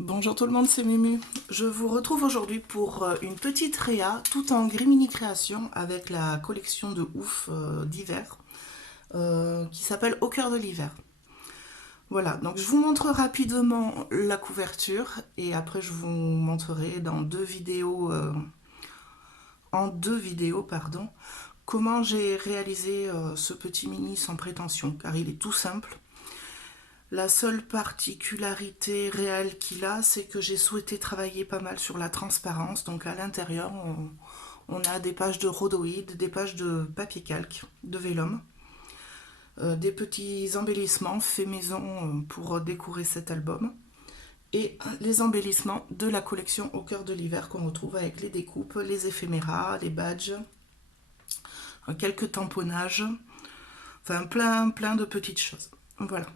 Bonjour tout le monde, c'est Mumu. Je vous retrouve aujourd'hui pour une petite réa tout en Grimini Création avec la collection de ouf d'hiver qui s'appelle Au cœur de l'hiver. Voilà, donc je vous montre rapidement la couverture et après je vous montrerai dans en deux vidéos, pardon, comment j'ai réalisé ce petit mini sans prétention car il est tout simple. La seule particularité réelle qu'il a, c'est que j'ai souhaité travailler pas mal sur la transparence. Donc à l'intérieur, on a des pages de rhodoïdes, des pages de papier calque, de vélum, des petits embellissements faits maison pour décorer cet album, et les embellissements de la collection Au cœur de l'hiver qu'on retrouve avec les découpes, les éphéméras, les badges, quelques tamponnages, enfin plein de petites choses. Voilà.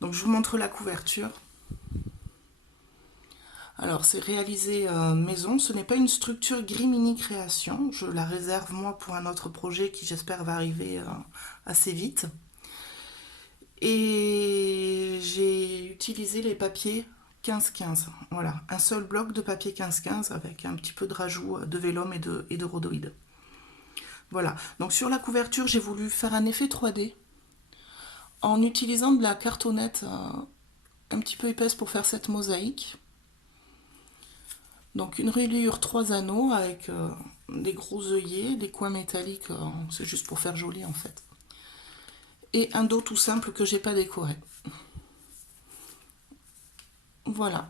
Donc je vous montre la couverture. Alors c'est réalisé maison, ce n'est pas une structure Grimini Création, je la réserve moi pour un autre projet qui j'espère va arriver assez vite. Et j'ai utilisé les papiers 15-15, voilà, un seul bloc de papier 15-15 avec un petit peu de rajout de vélum et de rhodoïde. Voilà, donc sur la couverture j'ai voulu faire un effet 3D en utilisant de la cartonnette un petit peu épaisse pour faire cette mosaïque. Donc une reliure 3 anneaux avec des gros œillets, des coins métalliques, c'est juste pour faire joli en fait. Et un dos tout simple que j'ai pas décoré. Voilà.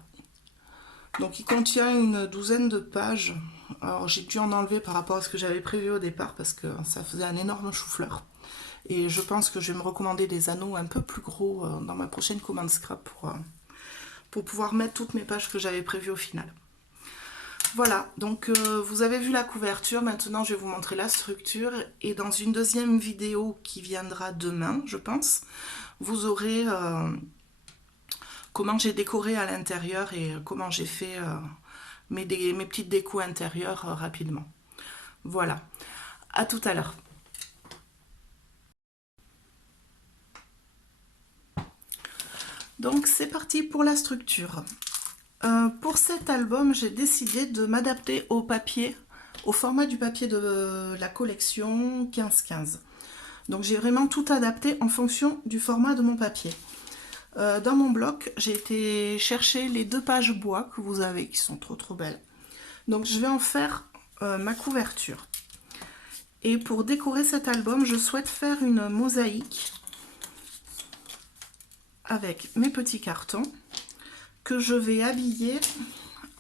Donc il contient une douzaine de pages. Alors j'ai dû en enlever par rapport à ce que j'avais prévu au départ parce que ça faisait un énorme chou-fleur. Et je pense que je vais me recommander des anneaux un peu plus gros dans ma prochaine commande scrap pour pouvoir mettre toutes mes pages que j'avais prévues au final. Voilà, donc vous avez vu la couverture, maintenant je vais vous montrer la structure et dans une deuxième vidéo qui viendra demain, je pense, vous aurez comment j'ai décoré à l'intérieur et comment j'ai fait mes petites décos intérieures rapidement. Voilà, à tout à l'heure. Donc c'est parti pour la structure. Pour cet album, j'ai décidé de m'adapter au papier, au format du papier de la collection 15-15. Donc j'ai vraiment tout adapté en fonction du format de mon papier. Dans mon bloc, j'ai été chercher les 2 pages bois que vous avez, qui sont trop belles. Donc je vais en faire ma couverture. Et pour décorer cet album, je souhaite faire une mosaïque avec mes petits cartons que je vais habiller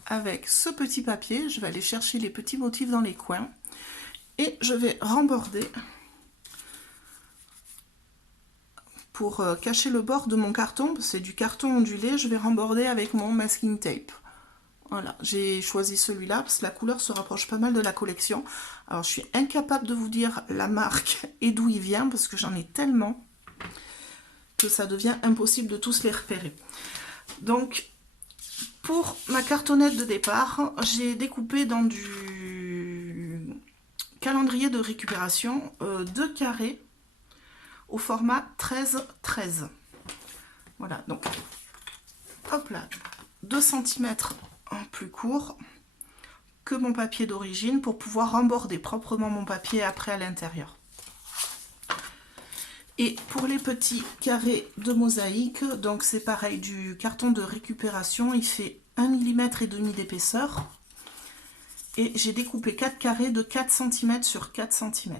avec ce petit papier. Je vais aller chercher les petits motifs dans les coins et je vais remborder pour cacher le bord de mon carton. C'est du carton ondulé, je vais remborder avec mon masking tape. Voilà, j'ai choisi celui-là parce que la couleur se rapproche pas mal de la collection. Alors je suis incapable de vous dire la marque et d'où il vient parce que j'en ai tellement que ça devient impossible de tous les repérer. Donc pour ma cartonnette de départ, j'ai découpé dans du calendrier de récupération 2 carrés au format 13-13. Voilà, donc hop là, 2 cm en plus court que mon papier d'origine pour pouvoir remborder proprement mon papier après à l'intérieur. Et pour les petits carrés de mosaïque, donc c'est pareil, du carton de récupération, il fait 1,5 mm d'épaisseur. Et j'ai découpé 4 carrés de 4 cm sur 4 cm.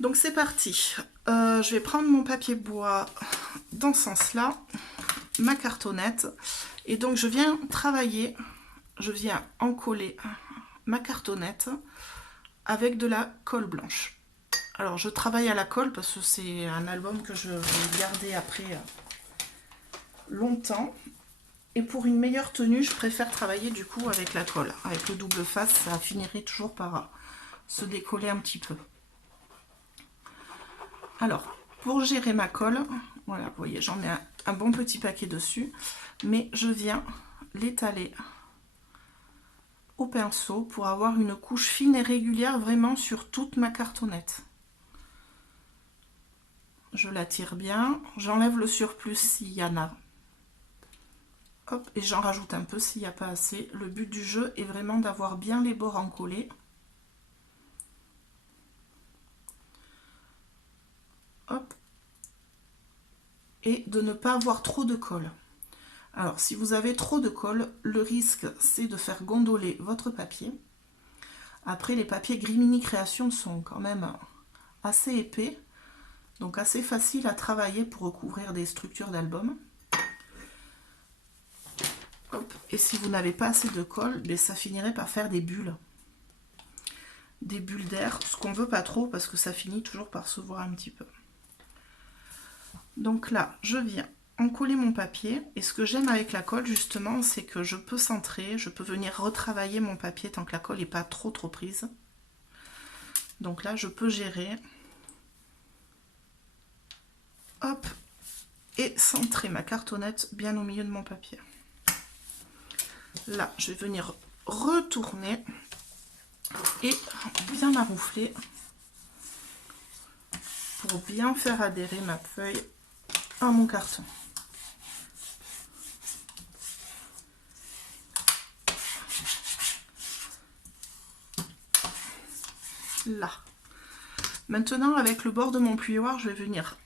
Donc c'est parti. Je vais prendre mon papier bois dans ce sens-là, ma cartonnette. Et donc je viens travailler, je viens encoller ma cartonnette avec de la colle blanche. Alors je travaille à la colle parce que c'est un album que je vais garder après longtemps. Et pour une meilleure tenue, je préfère travailler du coup avec la colle. Avec le double face, ça finirait toujours par se décoller un petit peu. Alors, pour gérer ma colle, voilà, vous voyez, j'en mets un bon petit paquet dessus. Mais je viens l'étaler au pinceau pour avoir une couche fine et régulière vraiment sur toute ma cartonnette. Je la tire bien, j'enlève le surplus s'il y en a. Hop, et j'en rajoute un peu s'il n'y a pas assez. Le but du jeu est vraiment d'avoir bien les bords encollés. Hop. Et de ne pas avoir trop de colle. Alors, si vous avez trop de colle, le risque, c'est de faire gondoler votre papier. Après, les papiers Grimini Création sont quand même assez épais, donc assez faciles à travailler pour recouvrir des structures d'album. Et si vous n'avez pas assez de colle, ben ça finirait par faire des bulles d'air, ce qu'on veut pas trop parce que ça finit toujours par se voir un petit peu. Donc là, je viens encoller mon papier, et ce que j'aime avec la colle justement, c'est que je peux centrer, je peux venir retravailler mon papier tant que la colle n'est pas trop prise. Donc là, je peux gérer. Hop, et centrer ma cartonnette bien au milieu de mon papier. Là, je vais venir retourner et bien maroufler pour bien faire adhérer ma feuille à mon carton. Là. Maintenant, avec le bord de mon plioir, je vais venir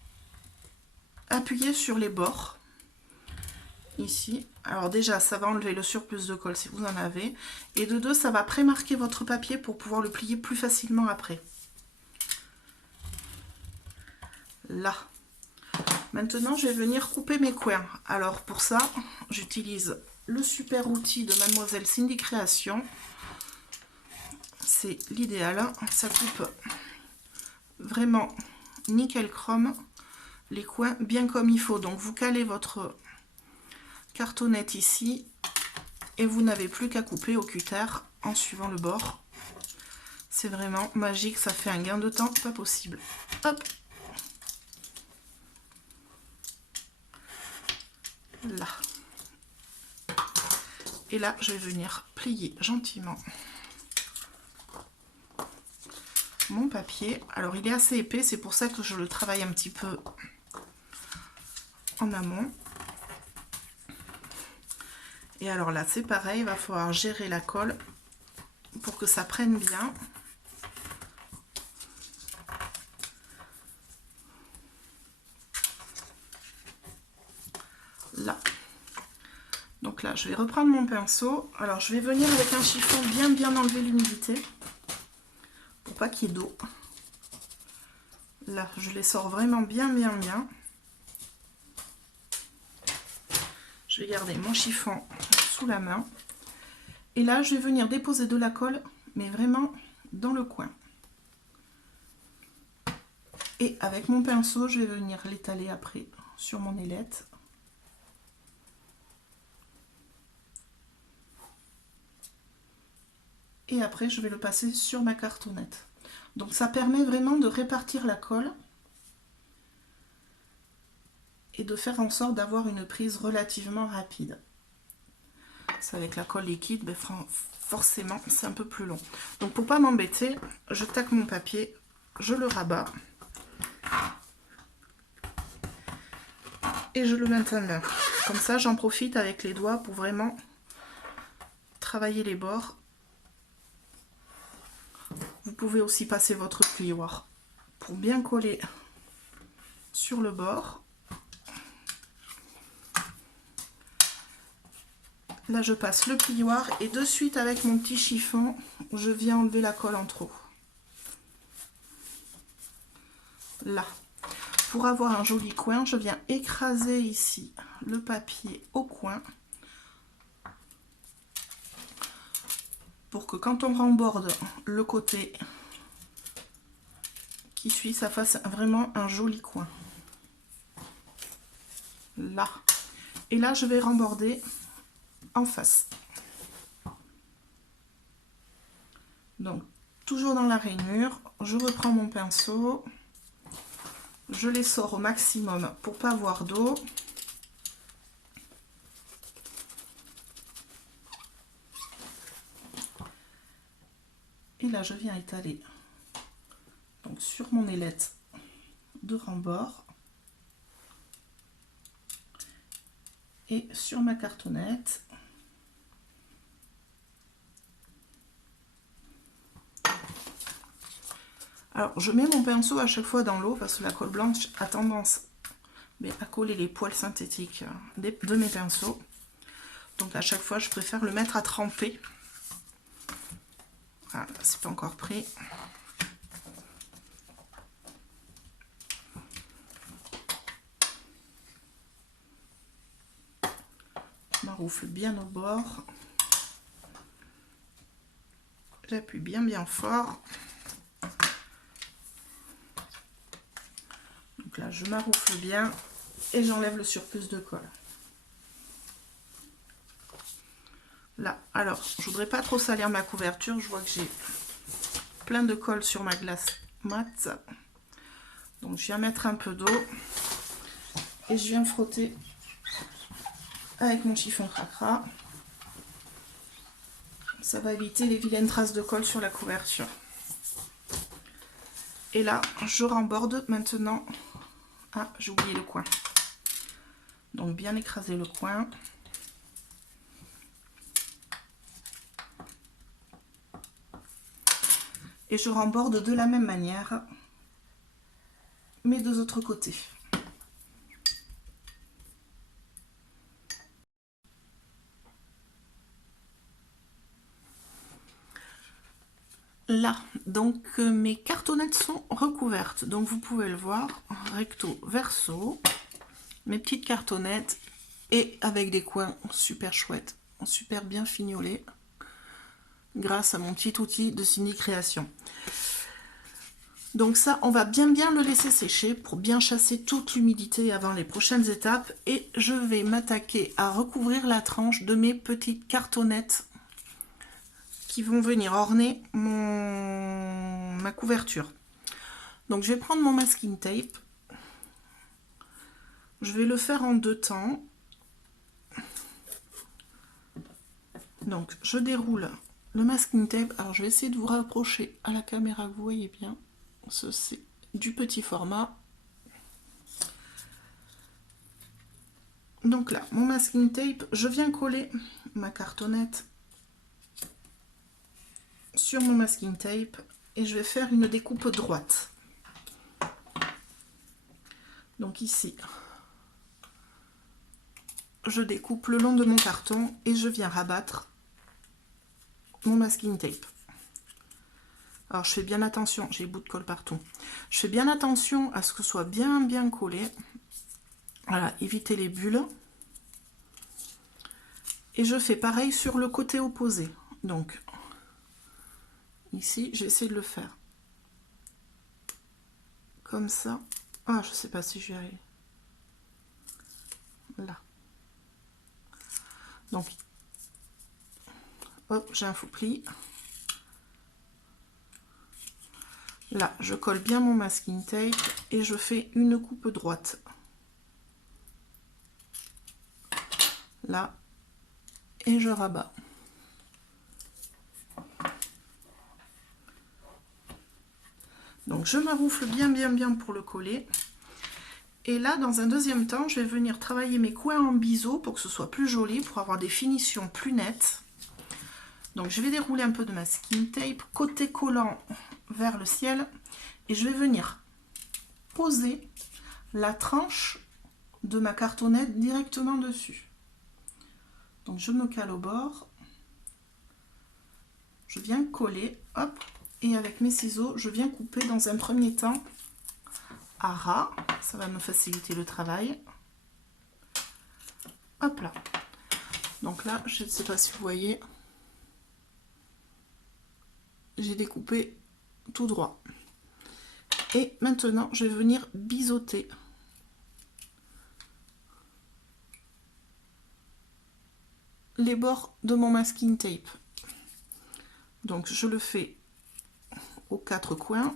appuyer sur les bords. Ici. Alors déjà, ça va enlever le surplus de colle si vous en avez. Et de deux, ça va pré-marquer votre papier pour pouvoir le plier plus facilement après. Là. Maintenant, je vais venir couper mes coins. Alors pour ça, j'utilise le super outil de Mademoiselle Cindy Création. C'est l'idéal. Ça coupe vraiment nickel chrome les coins bien comme il faut. Donc vous calez votre cartonnette ici et vous n'avez plus qu'à couper au cutter en suivant le bord. C'est vraiment magique, ça fait un gain de temps pas possible. Hop, là. Et là, je vais venir plier gentiment mon papier. Alors, il est assez épais, c'est pour ça que je le travaille un petit peu en amont. Et alors là, c'est pareil, il va falloir gérer la colle pour que ça prenne bien. Là. Donc là, je vais reprendre mon pinceau. Alors, je vais venir avec un chiffon bien enlever l'humidité pour pas qu'il y ait d'eau. Là, je les sors vraiment bien. Je vais garder mon chiffon sous la main. Et là, je vais venir déposer de la colle, mais vraiment dans le coin. Et avec mon pinceau, je vais venir l'étaler après sur mon ailette. Et après, je vais le passer sur ma cartonnette. Donc ça permet vraiment de répartir la colle et de faire en sorte d'avoir une prise relativement rapide. C'est avec la colle liquide, ben forcément c'est un peu plus long. Donc pour pas m'embêter, je taque mon papier, je le rabats et je le maintiens là. Comme ça, j'en profite avec les doigts pour vraiment travailler les bords. Vous pouvez aussi passer votre plioir pour bien coller sur le bord. Là, je passe le plioir et de suite avec mon petit chiffon, je viens enlever la colle en trop. Là. Pour avoir un joli coin, je viens écraser ici le papier au coin pour que quand on remborde le côté qui suit, ça fasse vraiment un joli coin. Là. Et là, je vais remborder en face. Donc, toujours dans la rainure, je reprends mon pinceau, je les sors au maximum pour pas avoir d'eau. Et là, je viens étaler donc sur mon ailette de rembord. et sur ma cartonnette. Alors je mets mon pinceau à chaque fois dans l'eau parce que la colle blanche a tendance à coller les poils synthétiques de mes pinceaux. Donc à chaque fois je préfère le mettre à tremper. Voilà, c'est pas encore pris. Je m'enroufle bien au bord. J'appuie bien fort. Donc là je m'enroufle bien et j'enlève le surplus de colle. Là, alors, je voudrais pas trop salir ma couverture. Je vois que j'ai plein de colle sur ma glace mat. Donc, je viens mettre un peu d'eau et je viens frotter avec mon chiffon cracra. Ça va éviter les vilaines traces de colle sur la couverture. Et là, je remborde maintenant. Ah, j'ai oublié le coin. Donc, bien écraser le coin. Et je remborde de la même manière mes deux autres côtés. Là, donc mes cartonnettes sont recouvertes. Donc vous pouvez le voir, recto verso, mes petites cartonnettes et avec des coins super chouettes, super bien fignolés grâce à mon petit outil de Cindy Création. Donc ça, on va bien le laisser sécher pour bien chasser toute l'humidité avant les prochaines étapes. Et je vais m'attaquer à recouvrir la tranche de mes petites cartonnettes qui vont venir orner ma couverture. Donc je vais prendre mon masking tape. Je vais le faire en deux temps. Donc je déroule le masking tape. Alors je vais essayer de vous rapprocher à la caméra que vous voyez bien. C'est du petit format. Donc là, mon masking tape, je viens coller ma cartonnette sur mon masking tape et je vais faire une découpe droite. Donc ici, je découpe le long de mon carton et je viens rabattre mon masking tape. Alors je fais bien attention, j'ai les bouts de colle partout. Je fais bien attention à ce que ce soit bien collé. Voilà, éviter les bulles. Et je fais pareil sur le côté opposé. Donc ici, j'essaie de le faire comme ça. Ah, je sais pas si j'y arrive. Là. Donc, hop, j'ai un faux pli. Là, je colle bien mon masking tape et je fais une coupe droite. Là, et je rabats. Donc, je m'enroufle bien pour le coller. Et là, dans un deuxième temps, je vais venir travailler mes coins en biseau pour que ce soit plus joli, pour avoir des finitions plus nettes. Donc, je vais dérouler un peu de masking tape, côté collant vers le ciel. Et je vais venir poser la tranche de ma cartonnette directement dessus. Donc, je me cale au bord. Je viens coller, hop, et avec mes ciseaux, je viens couper dans un premier temps à ras. Ça va me faciliter le travail. Hop là. Donc là, je ne sais pas si vous voyez, j'ai découpé tout droit. Et maintenant, je vais venir biseauter les bords de mon masking tape. Donc, je le fais aux quatre coins.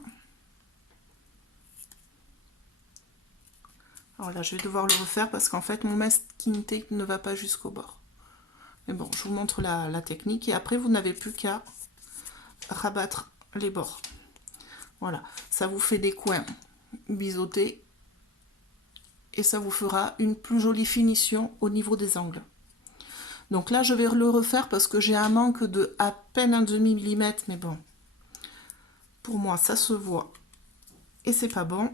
Alors là, je vais devoir le refaire parce qu'en fait, mon masking tape ne va pas jusqu'au bord. Mais bon, je vous montre la technique. Et après, vous n'avez plus qu'à rabattre les bords. Voilà, ça vous fait des coins biseautés et ça vous fera une plus jolie finition au niveau des angles. Donc là, je vais le refaire parce que j'ai un manque de à peine un demi-millimètre, mais bon, pour moi, ça se voit et c'est pas bon.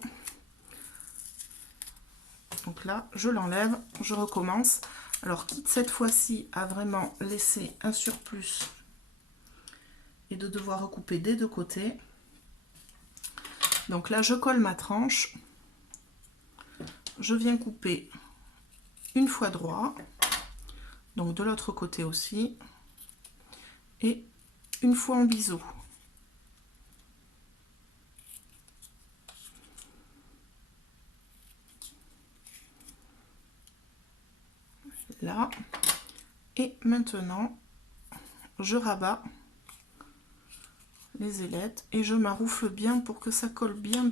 Donc là, je l'enlève, je recommence. Alors, quitte cette fois-ci à vraiment laisser un surplus et de devoir recouper des deux côtés. Donc là, je colle ma tranche. Je viens couper une fois droit. Donc de l'autre côté aussi. Et une fois en biseau. Là. Et maintenant, je rabats les ailettes et je maroufle bien pour que ça colle bien.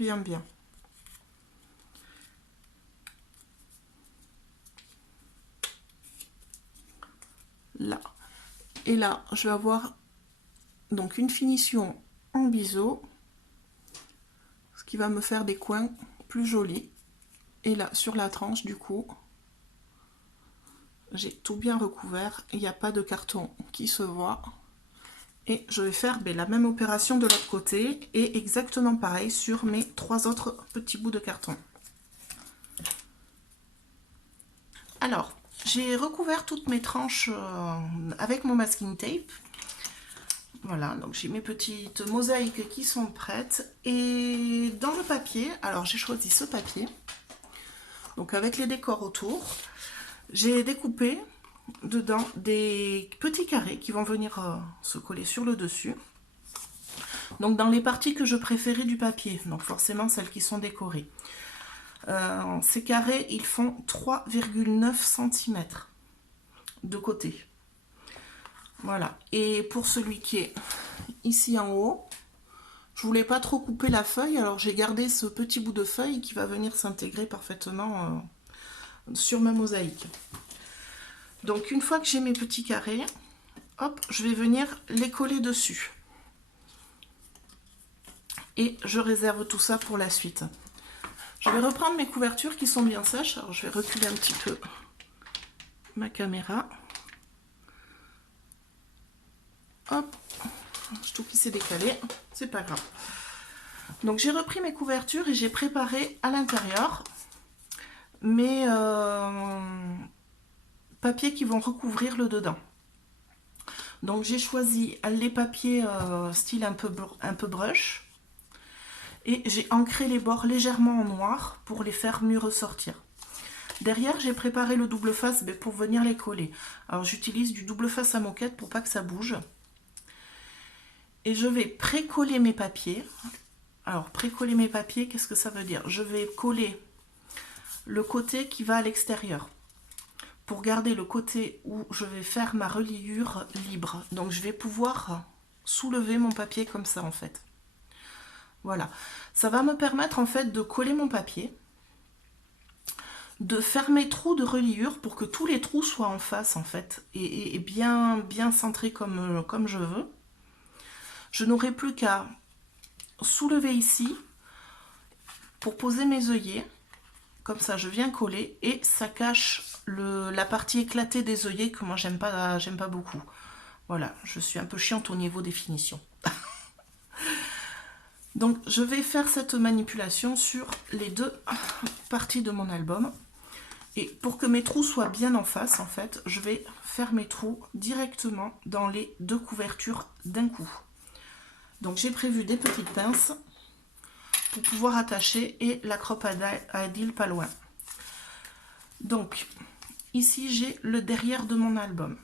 Là. Et là, je vais avoir donc une finition en biseau, ce qui va me faire des coins plus jolis. Et là, sur la tranche, du coup, j'ai tout bien recouvert. Il n'y a pas de carton qui se voit. Et je vais faire la même opération de l'autre côté et exactement pareil sur mes 3 autres petits bouts de carton. Alors, j'ai recouvert toutes mes tranches avec mon masking tape. Voilà, donc j'ai mes petites mosaïques qui sont prêtes. Et dans le papier, alors j'ai choisi ce papier, donc avec les décors autour, j'ai découpé dedans des petits carrés qui vont venir se coller sur le dessus. Donc dans les parties que je préférais du papier, donc forcément celles qui sont décorées. Ces carrés, ils font 3,9 cm de côté. Voilà. Et pour celui qui est ici en haut, je voulais pas trop couper la feuille, alors j'ai gardé ce petit bout de feuille qui va venir s'intégrer parfaitement sur ma mosaïque. Donc une fois que j'ai mes petits carrés, hop, je vais venir les coller dessus. Et je réserve tout ça pour la suite. Je vais reprendre mes couvertures qui sont bien sèches. Alors je vais reculer un petit peu ma caméra. Hop, tout qui s'est décalé, c'est pas grave. Donc j'ai repris mes couvertures et j'ai préparé à l'intérieur mes papiers qui vont recouvrir le dedans. Donc j'ai choisi les papiers style un peu brush et j'ai ancré les bords légèrement en noir pour les faire mieux ressortir. Derrière, j'ai préparé le double face pour venir les coller. Alors j'utilise du double face à moquette pour pas que ça bouge. Et je vais pré-coller mes papiers. Alors pré-coller mes papiers, qu'est-ce que ça veut dire? Je vais coller le côté qui va à l'extérieur pour garder le côté où je vais faire ma reliure libre. Donc je vais pouvoir soulever mon papier comme ça en fait. Voilà, ça va me permettre en fait de coller mon papier, de faire mes trous de reliure pour que tous les trous soient en face en fait et bien centrés comme je veux. Je n'aurai plus qu'à soulever ici pour poser mes œillets. Comme ça, je viens coller et ça cache la partie éclatée des œillets que moi j'aime pas beaucoup. Voilà, je suis un peu chiante au niveau des finitions. Donc je vais faire cette manipulation sur les deux parties de mon album. Et pour que mes trous soient bien en face, en fait, je vais faire mes trous directement dans les deux couvertures d'un coup. Donc j'ai prévu des petites pinces pour pouvoir attacher et la croppe à Adil pas loin. Donc ici j'ai le derrière de mon album.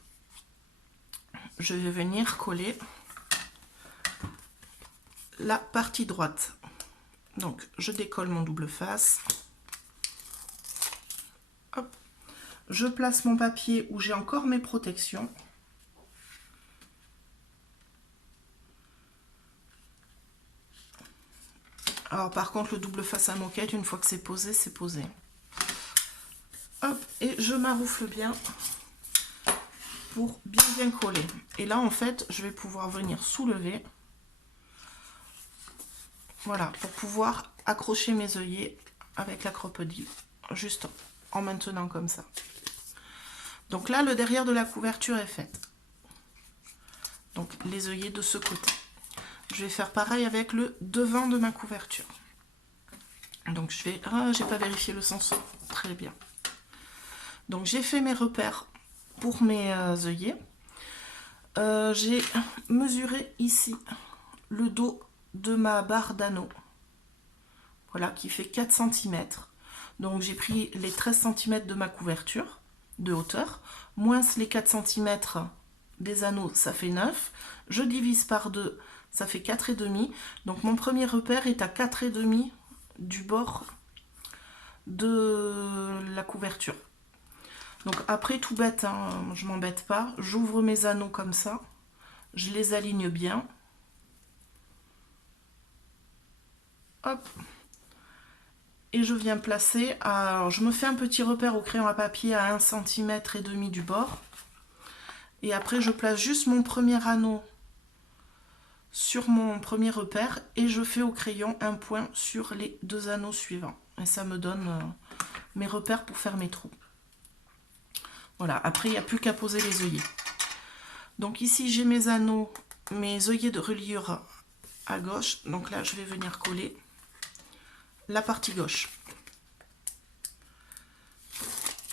Je vais venir coller la partie droite. Donc je décolle mon double face. Hop. Je place mon papier où j'ai encore mes protections. Alors par contre le double face à moquette, une fois que c'est posé, c'est posé. Hop, et je maroufle bien pour bien coller. Et là en fait, je vais pouvoir venir soulever. Voilà, pour pouvoir accrocher mes œillets avec la croppe d'île. juste en maintenant comme ça. Donc là, le derrière de la couverture est fait. Donc les œillets de ce côté. Je vais faire pareil avec le devant de ma couverture. Donc je vais... Ah, j'ai pas vérifié le sens. Très bien. Donc j'ai fait mes repères pour mes œillets. J'ai mesuré ici le dos de ma barre d'anneau. Voilà, qui fait 4 cm. Donc j'ai pris les 13 cm de ma couverture de hauteur, moins les 4 cm des anneaux, ça fait 9. Je divise par 2, ça fait 4,5. Donc mon premier repère est à 4,5 du bord de la couverture. Donc après, tout bête, hein, je m'embête pas, j'ouvre mes anneaux comme ça, je les aligne bien. Hop. Et je viens placer, alors je me fais un petit repère au crayon à papier à 1,5 cm du bord. Et après je place juste mon premier anneau sur mon premier repère et je fais au crayon un point sur les 2 anneaux suivants. Et ça me donne mes repères pour faire mes trous. Voilà, après il n'y a plus qu'à poser les œillets. Donc ici j'ai mes anneaux, mes œillets de reliure à gauche. Donc là je vais venir coller la partie gauche.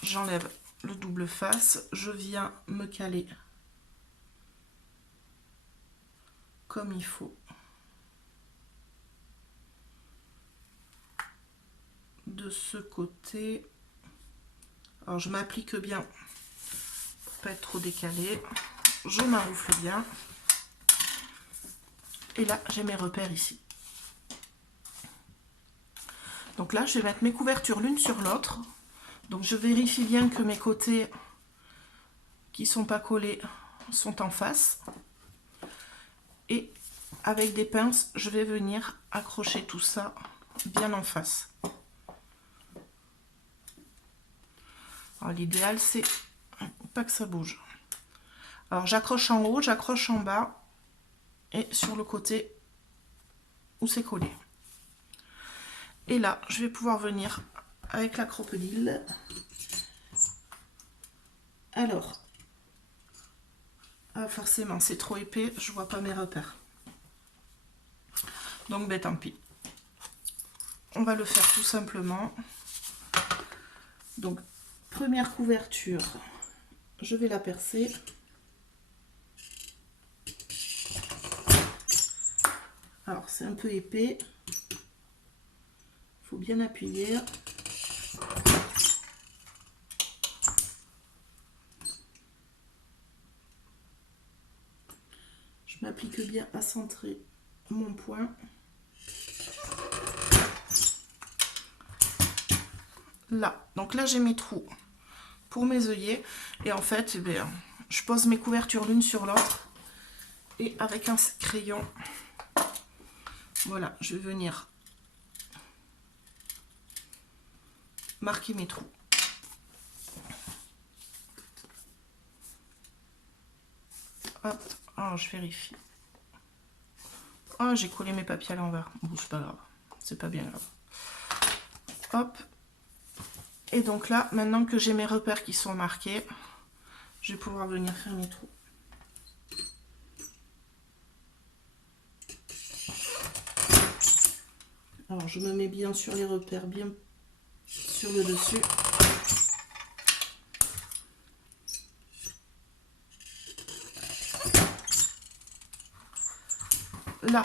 J'enlève le double face, je viens me caler comme il faut de ce côté. Alors je m'applique bien pour pas être trop décalé, je m'arroufle bien et là j'ai mes repères ici. Donc là je vais mettre mes couvertures l'une sur l'autre. Donc je vérifie bien que mes côtés qui sont pas collés sont en face. Et avec des pinces, je vais venir accrocher tout ça bien en face. Alors l'idéal c'est pas que ça bouge. Alors j'accroche en haut, j'accroche en bas et sur le côté où c'est collé. Et là, je vais pouvoir venir avec la crocodile. Alors, ah, forcément, c'est trop épais, je vois pas mes repères. Donc, ben tant pis. On va le faire tout simplement. Donc, première couverture, je vais la percer. Alors, c'est un peu épais. Il faut bien appuyer. Je m'applique bien à centrer mon point. Là, donc là j'ai mes trous pour mes œillets et en fait, eh bien, je pose mes couvertures l'une sur l'autre et avec un crayon, voilà, je vais venir marquer mes trous. Hop, oh, je vérifie. Oh, j'ai collé mes papiers à l'envers. Bon, c'est pas grave, c'est pas bien grave. Hop. Et donc là, maintenant que j'ai mes repères qui sont marqués, je vais pouvoir venir faire mes trous. Alors je me mets bien sur les repères, bien sur le dessus. Là,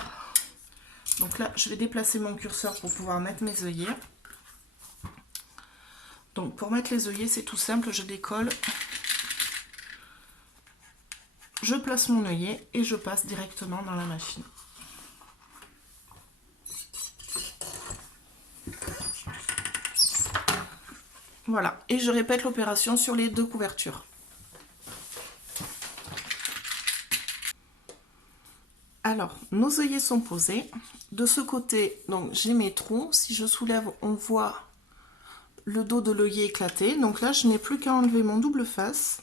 donc là, je vais déplacer mon curseur pour pouvoir mettre mes œillets. Donc pour mettre les œillets, c'est tout simple, je décolle, je place mon œillet et je passe directement dans la machine. Voilà, et je répète l'opération sur les 2 couvertures. Alors, nos œillets sont posés. De ce côté, donc j'ai mes trous. Si je soulève, on voit le dos de l'œillet éclaté. Donc là, je n'ai plus qu'à enlever mon double face.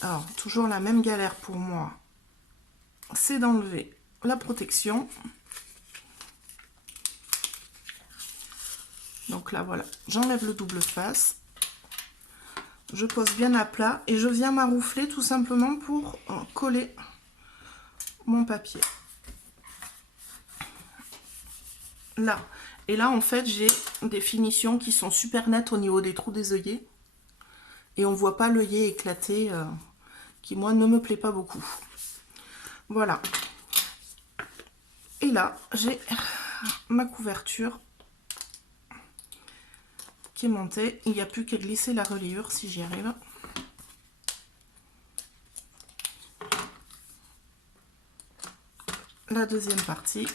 Alors, toujours la même galère pour moi, c'est d'enlever la protection. Donc là, voilà, j'enlève le double face. Je pose bien à plat et je viens maroufler tout simplement pour coller mon papier. Là. Et là, en fait, j'ai des finitions qui sont super nettes au niveau des trous des œillets. Et on ne voit pas l'œillet éclaté, qui, moi, ne me plaît pas beaucoup. Voilà. Et là, j'ai ma couverture qui est montée. Il n'y a plus qu'à glisser la reliure, si j'y arrive. La deuxième partie.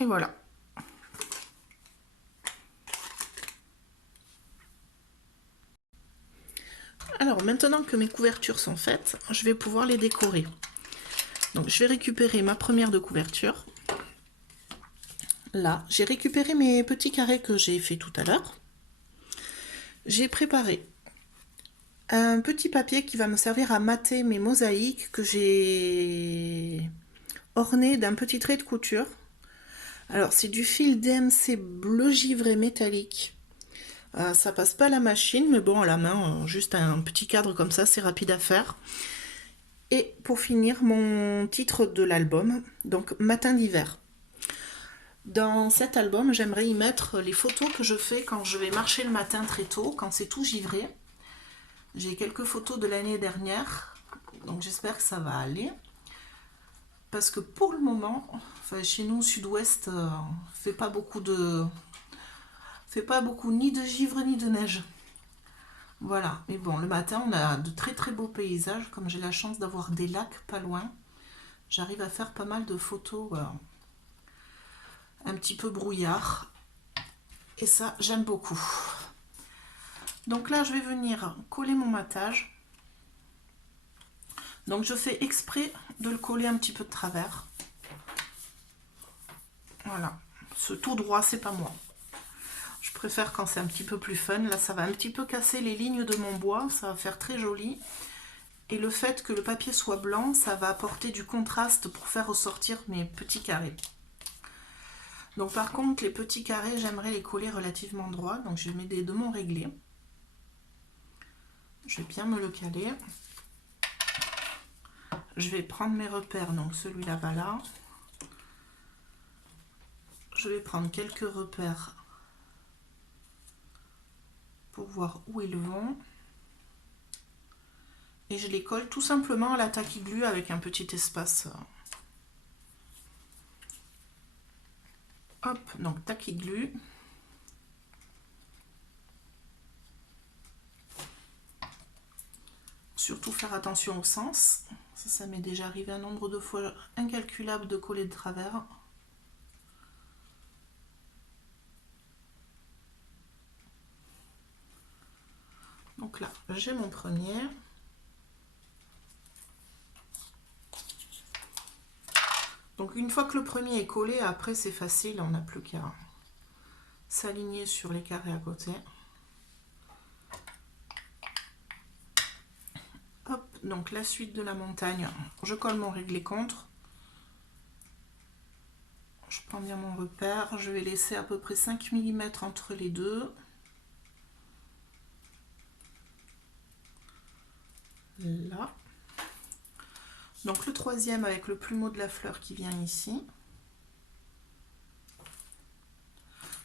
Et voilà. Alors maintenant que mes couvertures sont faites, je vais pouvoir les décorer. Donc je vais récupérer ma première de couverture. Là, j'ai récupéré mes petits carrés que j'ai fait tout à l'heure. J'ai préparé un petit papier qui va me servir à mater mes mosaïques que j'ai orné d'un petit trait de couture. Alors c'est du fil DMC bleu givré métallique. Ça passe pas à la machine, mais bon, à la main, juste un petit cadre comme ça, c'est rapide à faire. Et pour finir, mon titre de l'album, donc Matin d'hiver. Dans cet album, j'aimerais y mettre les photos que je fais quand je vais marcher le matin très tôt, quand c'est tout givré. J'ai quelques photos de l'année dernière, donc j'espère que ça va aller. Parce que pour le moment, enfin, chez nous, au sud-ouest, fait pas beaucoup ni de givre ni de neige. Voilà, mais bon, le matin, on a de très très beaux paysages, comme j'ai la chance d'avoir des lacs pas loin. J'arrive à faire pas mal de photos un petit peu brouillard. Et ça, j'aime beaucoup. Donc là, je vais venir coller mon matage. Donc je fais exprès de le coller un petit peu de travers. Voilà. Ce tout droit, c'est pas moi. Je préfère quand c'est un petit peu plus fun. Là, ça va un petit peu casser les lignes de mon bois. Ça va faire très joli. Et le fait que le papier soit blanc, ça va apporter du contraste pour faire ressortir mes petits carrés. Donc par contre, les petits carrés, j'aimerais les coller relativement droits. Donc je mets des deux mon réglé. Je vais bien me le caler. Je vais prendre mes repères. Donc celui-là va là. Je vais prendre quelques repères pour voir où ils vont. Et je les colle tout simplement à la tacky glue avec un petit espace. Hop, donc tacky glue. Surtout faire attention au sens. Ça m'est déjà arrivé un nombre de fois incalculable de coller de travers. Donc là, j'ai mon premier. Donc une fois que le premier est collé, après c'est facile, on n'a plus qu'à s'aligner sur les carrés à côté. Hop, donc la suite de la montagne, je colle mon réglé contre. Je prends bien mon repère, je vais laisser à peu près 5 mm entre les deux. Là. Donc le troisième avec le plumeau de la fleur qui vient ici.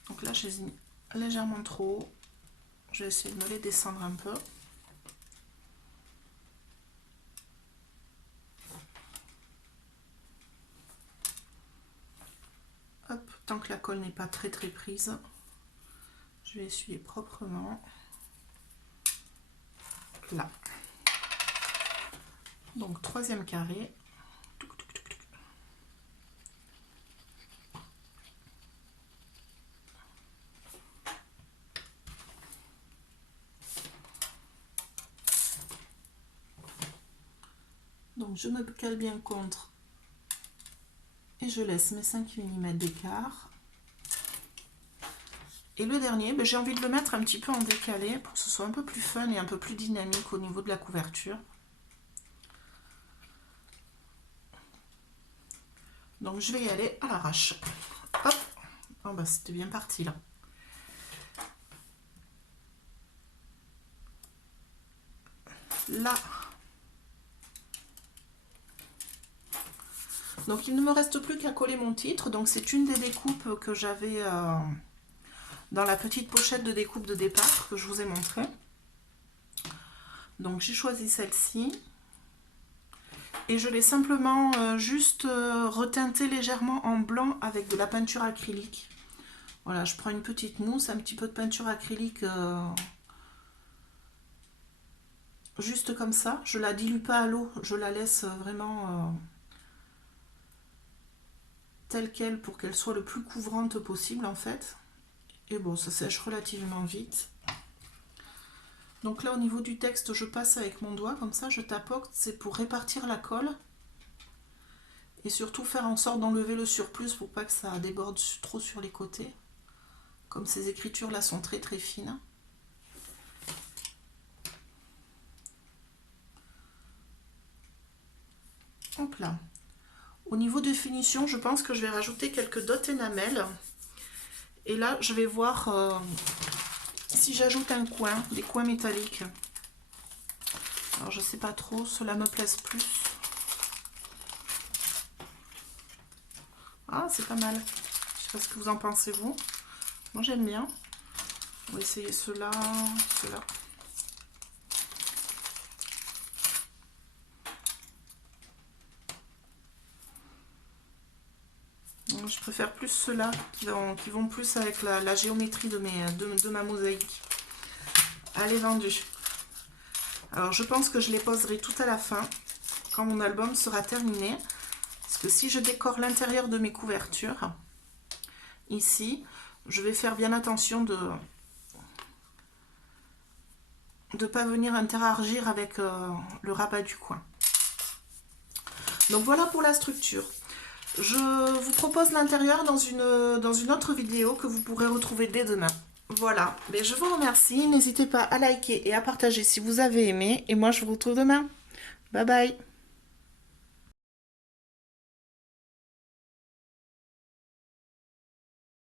Donc là, je les ai mis légèrement trop haut. Je vais essayer de me les descendre un peu. Hop, tant que la colle n'est pas très prise, je vais essuyer proprement. Là. Donc troisième carré. Donc je me cale bien contre et je laisse mes 5 mm d'écart. Et le dernier, j'ai envie de le mettre un petit peu en décalé pour que ce soit un peu plus fun et un peu plus dynamique au niveau de la couverture. Donc je vais y aller à l'arrache. Hop, Oh bah c'était bien parti là. Là. Donc il ne me reste plus qu'à coller mon titre. Donc c'est une des découpes que j'avais dans la petite pochette de découpe de départ que je vous ai montré. Donc j'ai choisi celle-ci. Et je l'ai simplement juste reteinté légèrement en blanc avec de la peinture acrylique. Voilà, je prends une petite mousse, un petit peu de peinture acrylique juste comme ça. Je la dilue pas à l'eau, je la laisse vraiment telle qu'elle pour qu'elle soit le plus couvrante possible en fait. Et bon, ça sèche relativement vite. Donc là au niveau du texte, je passe avec mon doigt comme ça, je tapote, c'est pour répartir la colle. Et surtout faire en sorte d'enlever le surplus pour pas que ça déborde trop sur les côtés. Comme ces écritures là sont très très fines. Hop là. Au niveau de finition, je pense que je vais rajouter quelques dots énamel. Et là, je vais voir si j'ajoute un coin, des coins métalliques. Alors je sais pas trop, cela me plaise plus. Ah, c'est pas mal. Je sais pas ce que vous en pensez vous. Moi j'aime bien. On va essayer ceux-là, ceux-là. Je préfère plus ceux-là qui vont plus avec la géométrie de ma mosaïque. Elle est vendue. Alors je pense que je les poserai tout à la fin, quand mon album sera terminé. Parce que si je décore l'intérieur de mes couvertures, ici, je vais faire bien attention de ne pas venir interagir avec le rabat du coin. Donc voilà pour la structure. Je vous propose l'intérieur dans une autre vidéo que vous pourrez retrouver dès demain. Voilà, mais je vous remercie. N'hésitez pas à liker et à partager si vous avez aimé. Et moi, je vous retrouve demain. Bye bye.